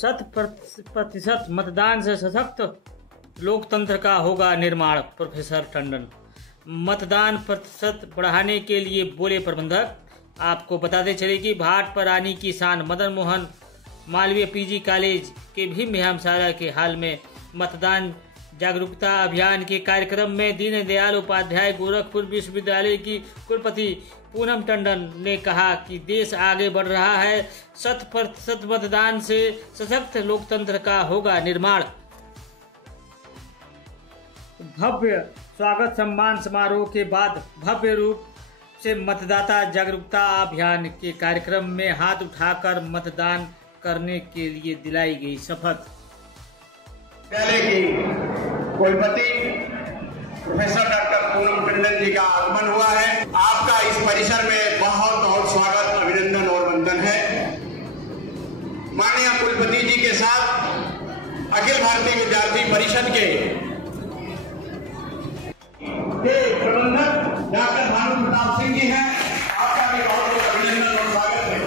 प्रतिशत मतदान से सशक्त लोकतंत्र का होगा निर्माण, प्रोफेसर टंडन। मतदान प्रतिशत बढ़ाने के लिए बोले प्रबंधक। आपको बताते चले कि भाट पर रानी की शान। मदन मोहन मालवीय पीजी कॉलेज के भी मेहमशाला के हाल में मतदान जागरूकता अभियान के कार्यक्रम में दीनदयाल उपाध्याय गोरखपुर विश्वविद्यालय की कुलपति पूनम टंडन ने कहा कि देश आगे बढ़ रहा है, 100% मतदान से सशक्त लोकतंत्र का होगा निर्माण। भव्य स्वागत सम्मान समारोह के बाद भव्य रूप से मतदाता जागरूकता अभियान के कार्यक्रम में हाथ उठाकर मतदान करने के लिए दिलाई गई शपथ। की कुलपति प्रोफेसर डॉक्टर पूनम टंडन जी का आगमन हुआ है। आपका इस परिसर में बहुत बहुत स्वागत, अभिनंदन और वंदन है। माननीय कुलपति जी के साथ अखिल भारतीय विद्यार्थी परिषद के प्रबंधक डॉक्टर भानु प्रताप सिंह जी हैं। आपका भी बहुत बहुत अभिनंदन और स्वागत है।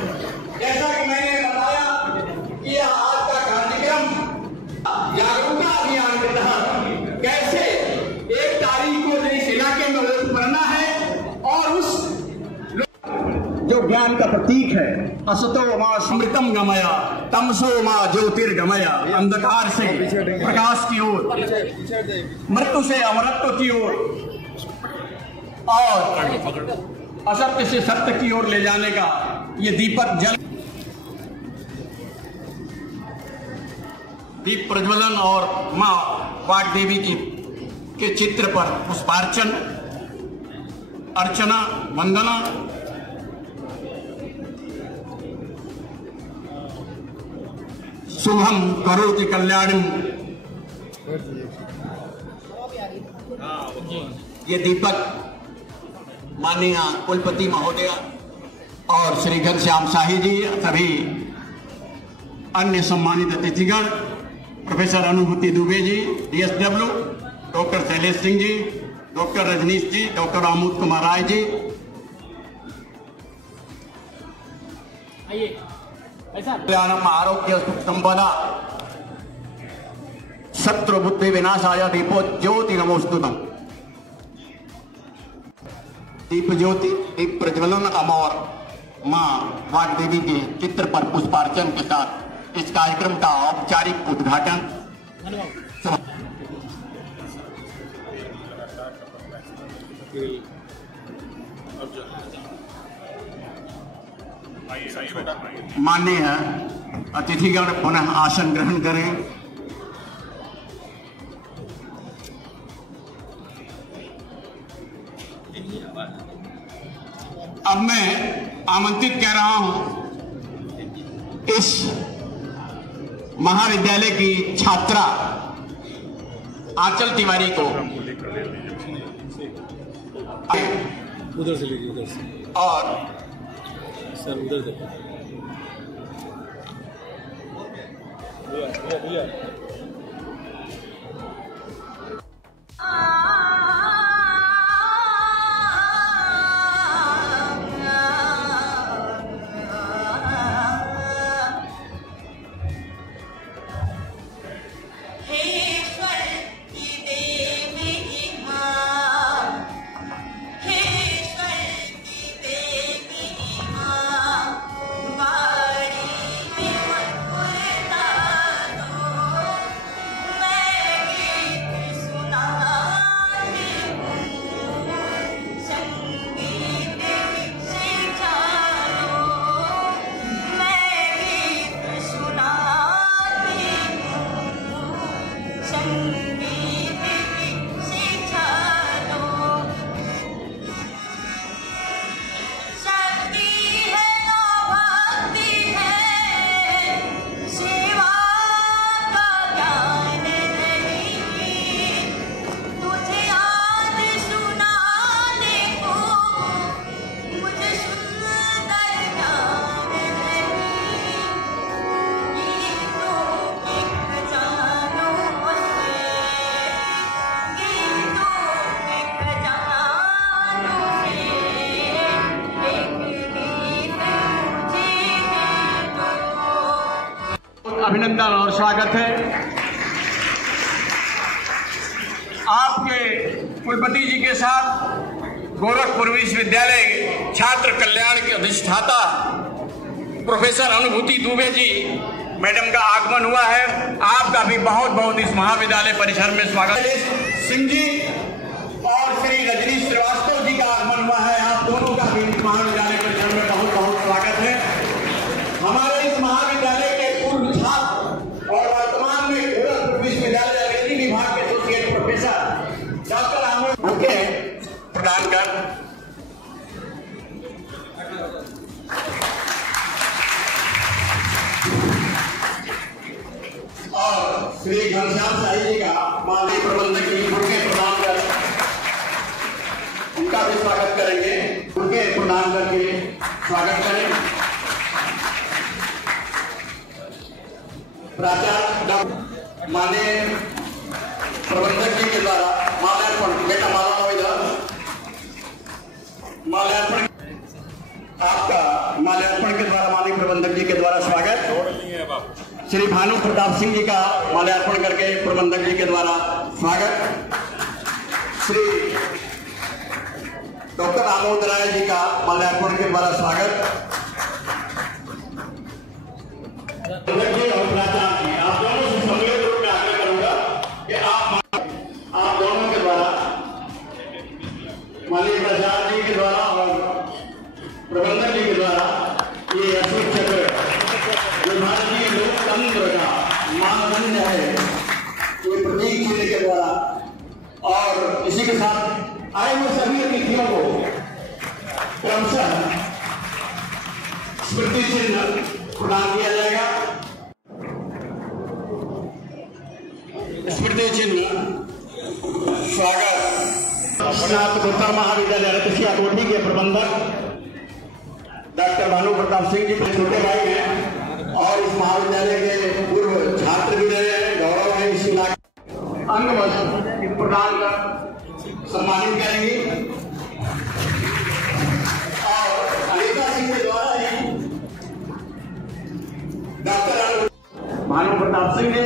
जैसा कि मैंने बताया कि आज का कार्यक्रम जागरूकता अभियान के तहत कैसे 1 तारीख को इस इलाके में पढ़ना है और उस जो ज्ञान का प्रतीक है, असतो मा स्मृतम गमया तमसो मा ज्योतिर्गमया, अंधकार से प्रकाश की ओर, मृत्यु से अमरत्व की ओर और असत्य से सत्य की ओर ले जाने का ये दीपक जल दीप प्रज्वलन और मां वाग्देवी के चित्र पर पुष्पार्चन, अर्चना, वंदना, शुभम करोति कल्याणम, ये दीपक माननीय कुलपति महोदय और श्री घनश्याम शाही जी, सभी अन्य सम्मानित अतिथिगण, प्रोफेसर अनुभूति Dubey ji, DSW, doctor Shailesh Singh ji, doctor Rajneesh जी, डॉक्टर आमोद कुमार राय जी, कल्याणम आरोग्य संपदा शत्रु बुद्धि विनाशाय दीपो ज्योति नमोस्तुतम्। दीप ज्योति, दीप प्रज्वलन अमर मां वाग्देवी के चित्र पर पुष्पार्चन के साथ इस कार्यक्रम का औपचारिक उद्घाटन। माननीय अतिथिगण पुनः आसन ग्रहण करें। अब मैं आमंत्रित कह रहा हूं इस महाविद्यालय की छात्रा आंचल तिवारी को उधर से लीजिए, उधर से और सर उधर से भैया अभिनंदन और स्वागत है। आपके कुलपति जी के साथ गोरखपुर विश्वविद्यालय छात्र कल्याण के अधिष्ठाता प्रोफेसर अनुभूति दुबे जी मैडम का आगमन हुआ है। आपका भी बहुत बहुत इस महाविद्यालय परिसर में स्वागत है। सिंह जी और श्री रजनीश श्रीवास्तव जी का आगमन हुआ है। आप दोनों का भी इस महाविद्यालय परिसर में बहुत बहुत स्वागत है। हमारे इस महाविद्यालय के पूर्व छात्र और वर्तमान में गोरखपुर विश्वविद्यालय अंग्रेजी विभाग के associate professor doctor Aamir bouquet प्रदान कर और श्री घनश्याम शाही जी का माननीय प्रबंधक की बुके प्रदान कर उनका भी स्वागत करेंगे। बुके प्रदान करके स्वागत करें। प्राचार्य डॉक्टर माननीय प्रबंधक जी के द्वारा माल्यार्पण, बेटा माला इधर माल्यार्पण, आपका माल्यार्पण के द्वारा माननीय प्रबंधक जी के द्वारा स्वागत। श्री भानु प्रताप सिंह जी का माल्यार्पण करके प्रबंधक जी के द्वारा स्वागत। श्री डॉक्टर आमोद राय जी का माल्यार्पण के द्वारा स्वागत। और प्राचार्य जी, आप दोनों से सम्मिलित रूप में आग्रह करूंगा कि आप दोनों के द्वारा माननीय प्राचार्य जी के द्वारा और प्रबंधक जी के द्वारा ये अशोक चक्र जो भारतीय लोकतंत्र का मानदंड है, ये प्रतीक चिन्ह के द्वारा और इसी के साथ आए हुए सभी अतिथियों को क्रमशः स्मृति चिन्ह प्रदान किया जाएगा। स्मृति चिन्ह स्वागत। स्नातकोत्तर महाविद्यालय रतसिया कोठी के प्रबंधक डॉक्टर भानु प्रताप सिंह जी के छोटे भाई हैं और इस महाविद्यालय के पूर्व छात्र भी रहे हैं। गौरव है इसी अंग वस्त्र प्रदान कर सम्मानित करेंगे और अनिता सिंह के द्वारा ही डॉक्टर भानु प्रताप सिंह ने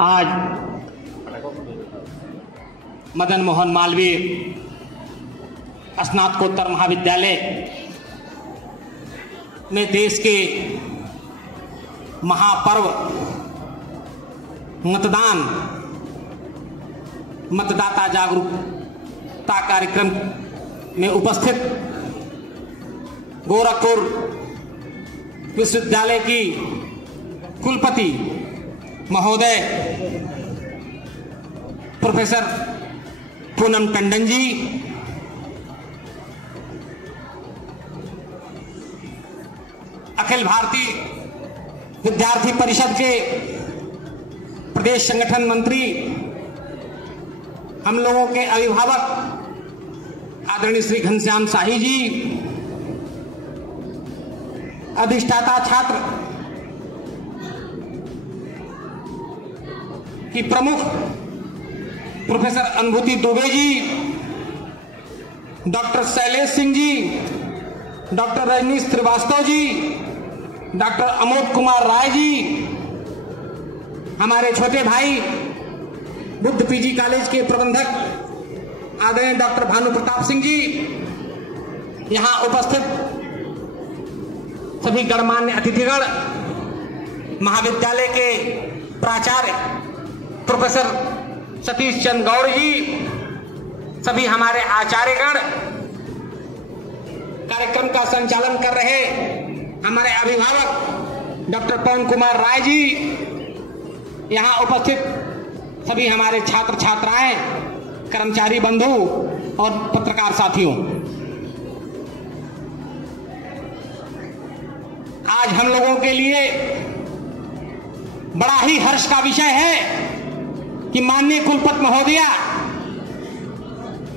आज मदन मोहन मालवीय स्नातकोत्तर महाविद्यालय में देश के महापर्व मतदान मतदाता जागरूकता कार्यक्रम में उपस्थित गोरखपुर विश्वविद्यालय की कुलपति महोदय प्रोफेसर पूनम टंडन जी, अखिल भारतीय विद्यार्थी परिषद के प्रदेश संगठन मंत्री, हम लोगों के अभिभावक आदरणीय श्री घनश्याम शाही जी, अधिष्ठाता छात्र की प्रमुख प्रोफेसर अनुभूति Dubey ji, doctor Shailesh Singh ji, doctor Rajneesh Srivastava ji, doctor Amod Kumar Rai ji, हमारे छोटे भाई बुद्ध पीजी कॉलेज के प्रबंधक आदरणीय डॉक्टर भानु प्रताप सिंह जी, यहाँ उपस्थित सभी गणमान्य अतिथिगण, महाविद्यालय के प्राचार्य प्रोफेसर सतीश चंद्र गौड़ जी, सभी हमारे आचार्यगण, कार्यक्रम का संचालन कर रहे हमारे अभिभावक डॉक्टर पवन कुमार राय जी, यहाँ उपस्थित सभी हमारे छात्र छात्राएं, कर्मचारी बंधु और पत्रकार साथियों, आज हम लोगों के लिए बड़ा ही हर्ष का विषय है कि माननीय कुलपति महोदया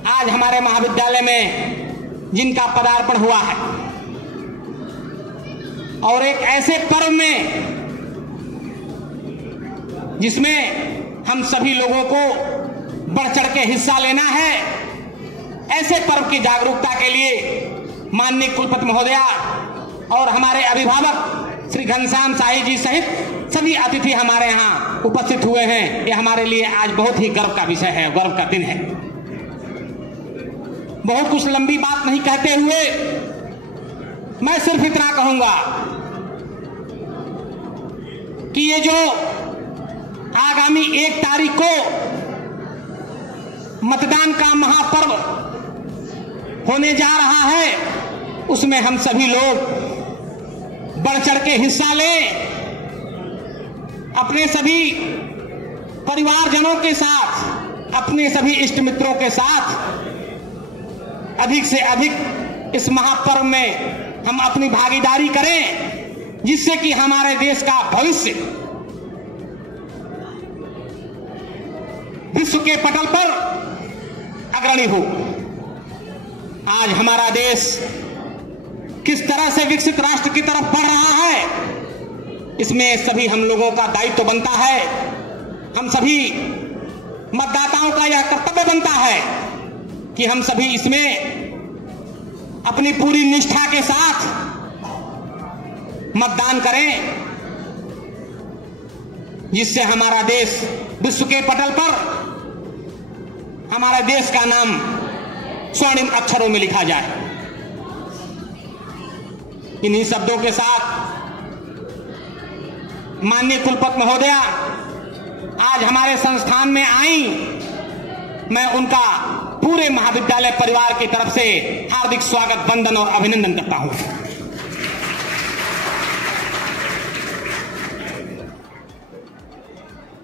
आज हमारे महाविद्यालय में जिनका पदार्पण हुआ है और एक ऐसे पर्व में जिसमें हम सभी लोगों को बढ़ चढ़ के हिस्सा लेना है। ऐसे पर्व की जागरूकता के लिए माननीय कुलपति महोदया और हमारे अभिभावक श्री घनश्याम शाही जी सहित सभी अतिथि हमारे यहाँ उपस्थित हुए हैं। ये हमारे लिए आज बहुत ही गर्व का विषय है, गर्व का दिन है। बहुत कुछ लंबी बात नहीं कहते हुए मैं सिर्फ इतना कहूंगा कि ये जो आगामी 1 तारीख को मतदान का महापर्व होने जा रहा है, उसमें हम सभी लोग बढ़ चढ़ के हिस्सा लें। अपने सभी परिवारजनों के साथ, अपने सभी इष्ट मित्रों के साथ अधिक से अधिक इस महापर्व में हम अपनी भागीदारी करें, जिससे कि हमारे देश का भविष्य विश्व के पटल पर अग्रणी हो। आज हमारा देश किस तरह से विकसित राष्ट्र की तरफ बढ़ रहा है, इसमें सभी हम लोगों का दायित्व बनता है। हम सभी मतदाताओं का यह कर्तव्य बनता है कि हम सभी इसमें अपनी पूरी निष्ठा के साथ मतदान करें, जिससे हमारा देश विश्व के पटल पर हमारे देश का नाम स्वर्णिम अक्षरों में लिखा जाए। इन्हीं शब्दों के साथ माननीय कुलपति महोदया आज हमारे संस्थान में आई, मैं उनका पूरे महाविद्यालय परिवार की तरफ से हार्दिक स्वागत, वंदन और अभिनंदन करता हूं।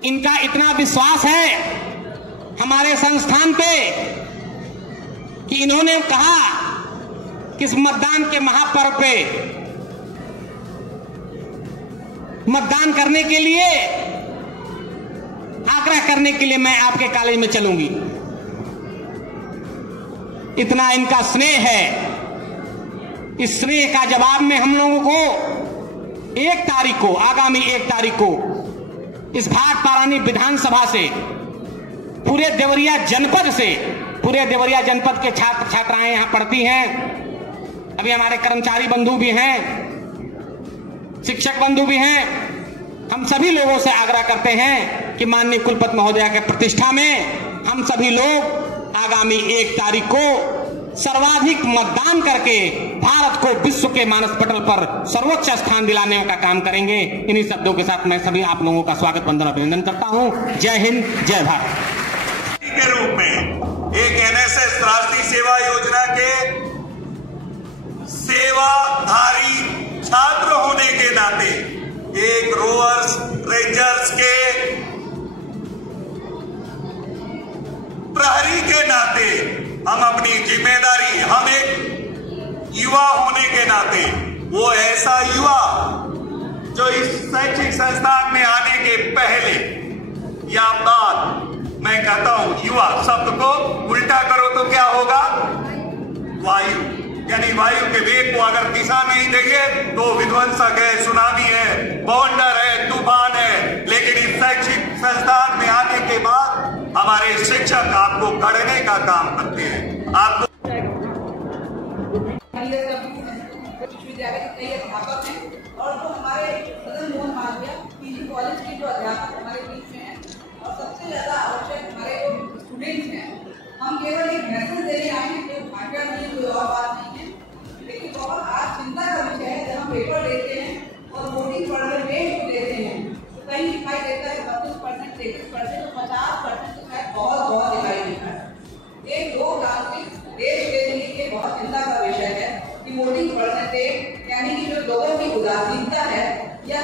इनका इतना विश्वास है हमारे संस्थान पे कि इन्होंने कहा कि इस मतदान के महापर्व पे मतदान करने के लिए, आग्रह करने के लिए मैं आपके कॉलेज में चलूंगी। इतना इनका स्नेह है। इस स्नेह का जवाब में हम लोगों को 1 तारीख को, आगामी 1 तारीख को इस भाट पारानी विधानसभा से, पूरे देवरिया जनपद से, पूरे देवरिया जनपद के छात्र छात्राएं यहां पढ़ती हैं। अभी हमारे कर्मचारी बंधु भी हैं, शिक्षक बंधु भी हैं। हम सभी लोगों से आग्रह करते हैं कि माननीय कुलपति महोदया के प्रतिष्ठा में हम सभी लोग आगामी 1 तारीख को सर्वाधिक मतदान करके भारत को विश्व के मानस पटल पर सर्वोच्च स्थान दिलाने का काम करेंगे। इन्हीं शब्दों के साथ मैं सभी आप लोगों का स्वागत, वंदन और अभिनंदन करता हूं। जय हिंद, जय भारत। के रूप में एक एनएसएस राष्ट्रीय सेवा योजना के सेवाधारी छात्र होने के नाते, एक रोवर्स रेंजर्स के प्रहरी के नाते हम अपनी जिम्मेदारी, हम एक युवा होने के नाते, वो ऐसा युवा जो इस शैक्षिक संस्थान में आने के पहले या बाद, मैं कहता हूं युवा शब्द को उल्टा करो तो क्या होगा? वायु, यानी वायु के वेग को अगर दिशा नहीं देंगे तो विध्वंसक है, सुनामी है, बवंडर है, तूफान है। लेकिन इस शैक्षिक संस्थान में आने के बाद हमारे शिक्षक आपको गढ़ने का काम करते हैं। आपको विश्वविद्यालय के कई अध्यापक हैं और जो हमारे मदन मोहन मालवीय पीजी कॉलेज के जो अध्यापक हमारे बीच में हैं, और सबसे ज्यादा आवश्यक हमारे जो स्टूडेंट्स हैं। हम केवल एक मैसेज देने आए हैं, कोई भाषा नहीं, कोई और बात नहीं है, लेकिन बहुत आज चिंता का विषय है। जब हम पेपर देते हैं और वोटिंग परसेंटेज देते हैं तो कहीं दिखाई देता है 32%, 33%, तो 50% तो शायद बहुत बहुत दिखाई देता है। एक लोकतांत्रिक देश के लिए ये बहुत चिंता का विषय है कि वोटिंग परसेंटेज, यानी कि जो लोगों की उदासीनता है या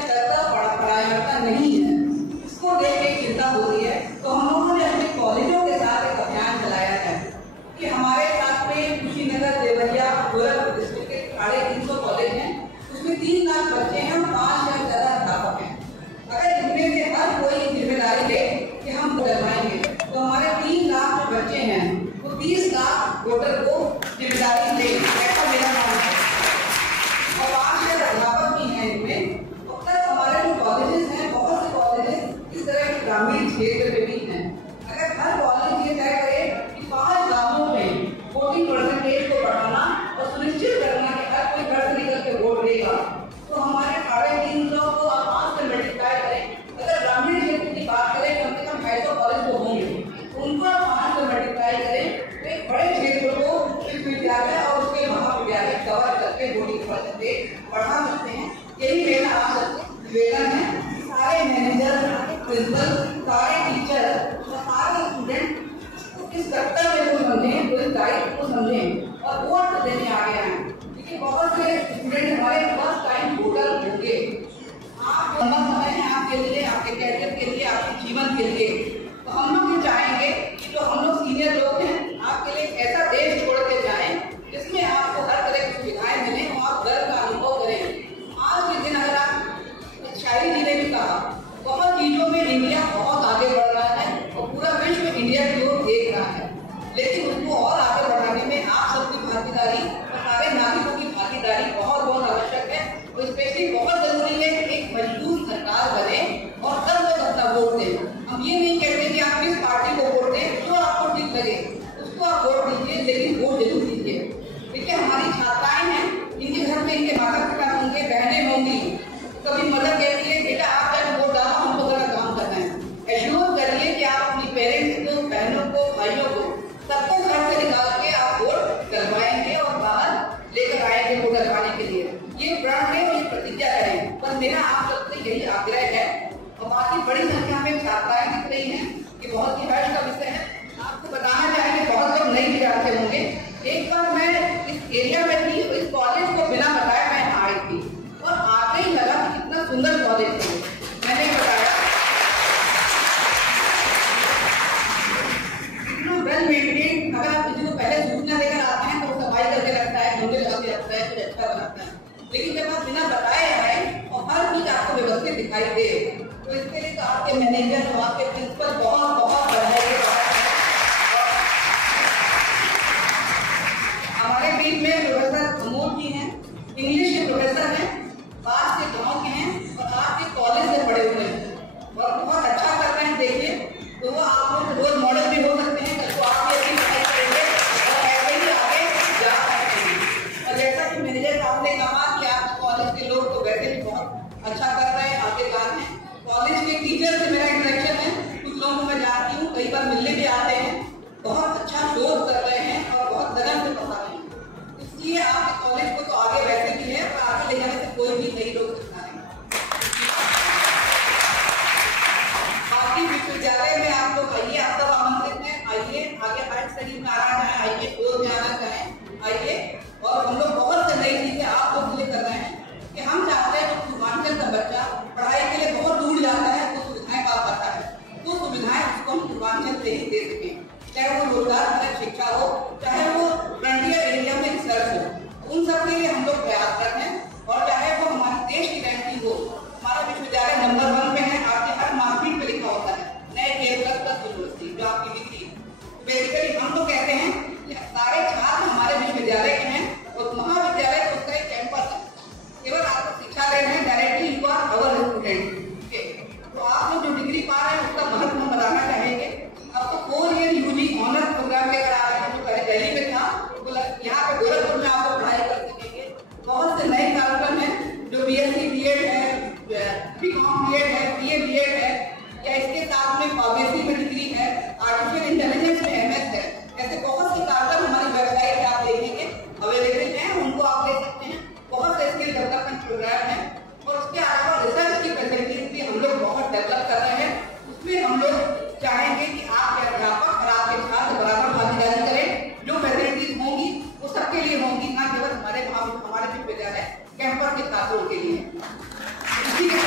प्रिंसिपल, सारे टीचर और सारे स्टूडेंट इस कर्तव्य को समझें, तो इस दायित्व को समझें और वोट देने आगे आए। देखिए बहुत से स्टूडेंट हमारे फर्स्ट टाइम वोटर होंगे। आप लंबा समय है आपके लिए, आपके कैरियर के लिए, आपके जीवन के लिए। तो हम लोग ये चाहेंगे कि जो हम लोग सीनियर लोग हैं आपके लिए ऐसा देश छोड़ के जाएं जिसमें आपको हर तरह की सुविधाएं मिलें और आप गर्व का अनुभव करें। आज के दिन अगर आप शायरी जी ने भी कहा, बहुत चीजों में इंडिया बहुत आगे बढ़ रहा है और पूरा विश्व इंडिया की ओर देख रहा है, लेकिन उसको और आगे बढ़ाने में आप सबकी भागीदारी और सारे नागरिकों की भागीदारी बहुत बहुत आवश्यक है। और स्पेशली बहुत जरूरी है कि एक मजबूत सरकार बने और सब लोग अपना वोट दें। हम ये नहीं कहते कि आप किस पार्टी को वोट दें, जो आपको ठीक लगे उसको आप वोट दीजिए, लेकिन वोट जरूर दीजिए। देखिए हमारी छात्राएं हैं, इनके घर में इनके माता पिता होंगे, बहनें होंगी, कभी मदर कहती है बेटा आप जाके वोट डालो, हमको जरा काम करना है। एश्योर करिए कि आप अपनी पेरेंट्स को, बहनों को, भाइयों को, सबको घर से निकाल के आप वोट करवाएंगे और बाहर लेकर आएंगे वोट करवाने के लिए। ये प्रण है और ये प्रतिज्ञा करें। पर मेरा आप सबसे यही आग्रह है, और बाकी बड़ी संख्या में छात्राएं दिख रही हैं, ये बहुत ही हर्ष का विषय है। आपको बताना चाहेंगे बहुत लोग नहीं जानते होंगे, एक बार मैं इस एरिया में थी, इस कॉलेज को बिना बताया मैं आई थी और आते ही लगा कि कितना सुंदर कॉलेज है। मैंने बताया इतना वेल मेंटेन। अगर आप किसी को पहले सूचना देकर आते हैं तो वो सफाई करके रखता है, ढूंढे लगाते रखता है, कुछ अच्छा बनाता है, लेकिन जब आप बिना बताए आए और हर चीज आपको व्यवस्थित दिखाई दे, तो इसके लिए तो आपके मैनेजर और आपके प्रिंसिपल बहुत बहुत बधाई के पात्र हैं। हमारे बीच में प्रोफेसर अमोद जी हैं, इंग्लिश के प्रोफेसर हैं, पास के गांव के हैं और आपके कॉलेज से पढ़े हुए हैं और बहुत अच्छा कर रहे हैं। देखिए तो वो आप लोग रोल मॉडल भी हो सकते हैं, कल को आप भी अच्छी पढ़ाई करेंगे और ऐसे ही आगे जा सकते हैं। और जैसा कि मैनेजर साहब ने कहा कि आप कॉलेज के लोग तो वैसे भी बहुत अच्छा कर रहे हैं, आगे जा रहे हैं। कॉलेज के टीचर से मेरा इंटरेक्शन है, कुछ लोगों को मैं जानती हूँ, कई बार मिलने भी आते हैं, बहुत अच्छा शोध कर रहे हैं और बहुत लगन से पढ़ा रहे हैं। इसलिए आपके कॉलेज को तो आगे वैसे भी है, पर आगे ले जाने से कोई भी नहीं रोक सकता है। बाकी विश्वविद्यालय में आप लोग आइए, आप सब आमंत्रित हैं, आइए आगे हाइट स्टडी में आना चाहें आइए, कोर्स में आना चाहें आइए। और हम लोग बहुत से नई चीजें आप लोग के लिए कर रहे हैं कि हम चाहते हैं कि पूर्वांचल का बच्चा पढ़ाई के लिए बहुत दूर जाता है, तो सुविधाएं पा पाता है, तो सुविधाएं उसको हम पूर्वांचल से ही दे सकें, चाहे वो रोजगार परक शिक्षा हो, चाहे वो फ्रंटियर एरिया में रिसर्च हो, उन सब के लिए हम लोग प्रयास कर रहे हैं। और चाहे वो हमारे देश की रैंकिंग हो, हमारा विश्वविद्यालय नंबर 1 पे है, आपके हर मार्कशीट पे लिखा होता है नए केयर प्लस यूनिवर्सिटी, जो आपकी डिग्री। बेसिकली हम लोग कहते हैं कि सारे छात्र हमारे विश्वविद्यालय के हैं और महाविद्यालय तो उसका एक कैंपस है, केवल आपको शिक्षा दे रहे हैं, directly you are our student. तो आप लोग जो डिग्री पा रहे हैं उसका महत्व हम बताना चाहेंगे। आपको 4 ईयर यूजी ऑनर्स प्रोग्राम लेकर आ रहे हैं, जो पहले दिल्ली में था, तो यहाँ पे गोरखपुर में आपको पढ़ाई कर सकेंगे। बहुत से नए कार्यक्रम हैं, जो BSc BEd है, BCom BEd है, BA BEd है, या इसके साथ में फार्मेसी में डिग्री है, आर्टिफिशियल इंटेलिजेंस में MS है। ऐसे बहुत से कार्यक्रम हमारी वेबसाइट पे आप देखेंगे अवेलेबल हैं, उनको आप ले सकते हैं। बहुत से स्किल डेवलपमेंट प्रोग्राम है और उसके अलावा रिसर्च की फैसिलिटीज भी हम लोग बहुत डेवलप कर रहे हैं। उसमें हम लोग चाहेंगे कि आपके अध्यापक और आपके छात्र बराबर भागीदारी करें। जो फैसिलिटीज होंगी वो सबके लिए होंगी, ना केवल हमारे विश्वविद्यालय कैंपस के छात्रों के लिए। इसी के